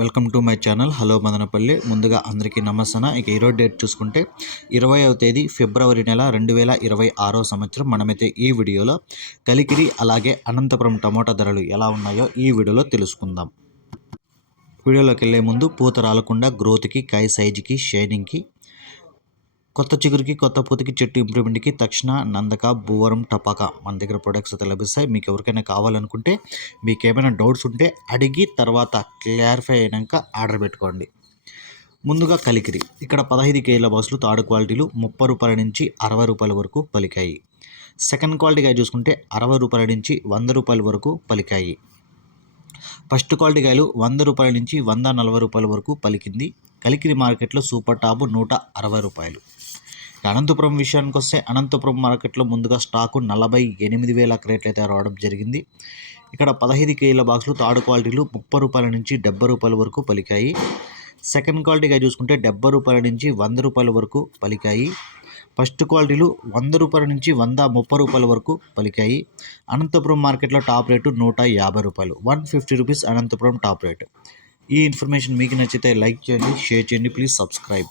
Welcome to my channel. Hello Madanapalle. ముందుగా అందరికీ నమస్తన ఇక ఈరోజు డేట్ చూసుకుంటే ఇరవైవ తేదీ ఫిబ్రవరి నెల రెండు వేల ఇరవై ఆరో సంవత్సరం. మనమైతే ఈ వీడియోలో కలికిరి అలాగే అనంతపురం టమోటా ధరలు ఎలా ఉన్నాయో ఈ వీడియోలో తెలుసుకుందాం. వీడియోలోకి వెళ్ళే ముందు పూత రాలకుండా గ్రోత్కి కాయ సైజుకి షైనింగ్కి కొత్త చిగురికి కొత్త పూతకి చెట్టు ఇంప్రూవ్మెంట్కి తక్షణ నందక భూవరం టపాకా మన దగ్గర ప్రొడక్ట్స్ అయితే లభిస్తాయి. మీకు ఎవరికైనా కావాలనుకుంటే మీకు ఏమైనా డౌట్స్ ఉంటే అడిగి తర్వాత క్లారిఫై అయినాక ఆర్డర్ పెట్టుకోండి. ముందుగా కలికిరి. ఇక్కడ పదహైదు కేజీల బాక్సులు థర్డ్ క్వాలిటీలు ముప్పై రూపాయల నుంచి అరవై రూపాయల వరకు పలికాయి. సెకండ్ క్వాలిటీగా చూసుకుంటే అరవై రూపాయల నుంచి వంద రూపాయల వరకు పలికాయి. ఫస్ట్ క్వాలిటీ కాయలు వంద రూపాయల నుంచి వంద నలభై రూపాయల వరకు పలికింది. కలికిరి మార్కెట్లో సూపర్ టాపు నూట అరవై రూపాయలు. అనంతపురం విషయానికి వస్తే అనంతపురం మార్కెట్లో ముందుగా స్టాకు నలభై ఎనిమిది వేల క్రేట్లు అయితే రావడం జరిగింది. ఇక్కడ పదహైదు కేజీల బాక్సులు థర్డ్ క్వాలిటీలు ముప్పై రూపాయల నుంచి డెబ్బై రూపాయల వరకు పలికాయి. సెకండ్ క్వాలిటీగా చూసుకుంటే డెబ్బై రూపాయల నుంచి వంద రూపాయల వరకు పలికాయి. ఫస్ట్ క్వాలిటీలు వంద రూపాయల నుంచి వంద ముప్పై రూపాయల వరకు పలికాయి. అనంతపురం మార్కెట్లో టాప్ రేటు నూట యాభై రూపాయలు one fifty rupees Anantapuram top rate. ఈ ఇన్ఫర్మేషన్ మీకు నచ్చితే లైక్ చేయండి షేర్ చేయండి ప్లీజ్ సబ్స్క్రైబ్.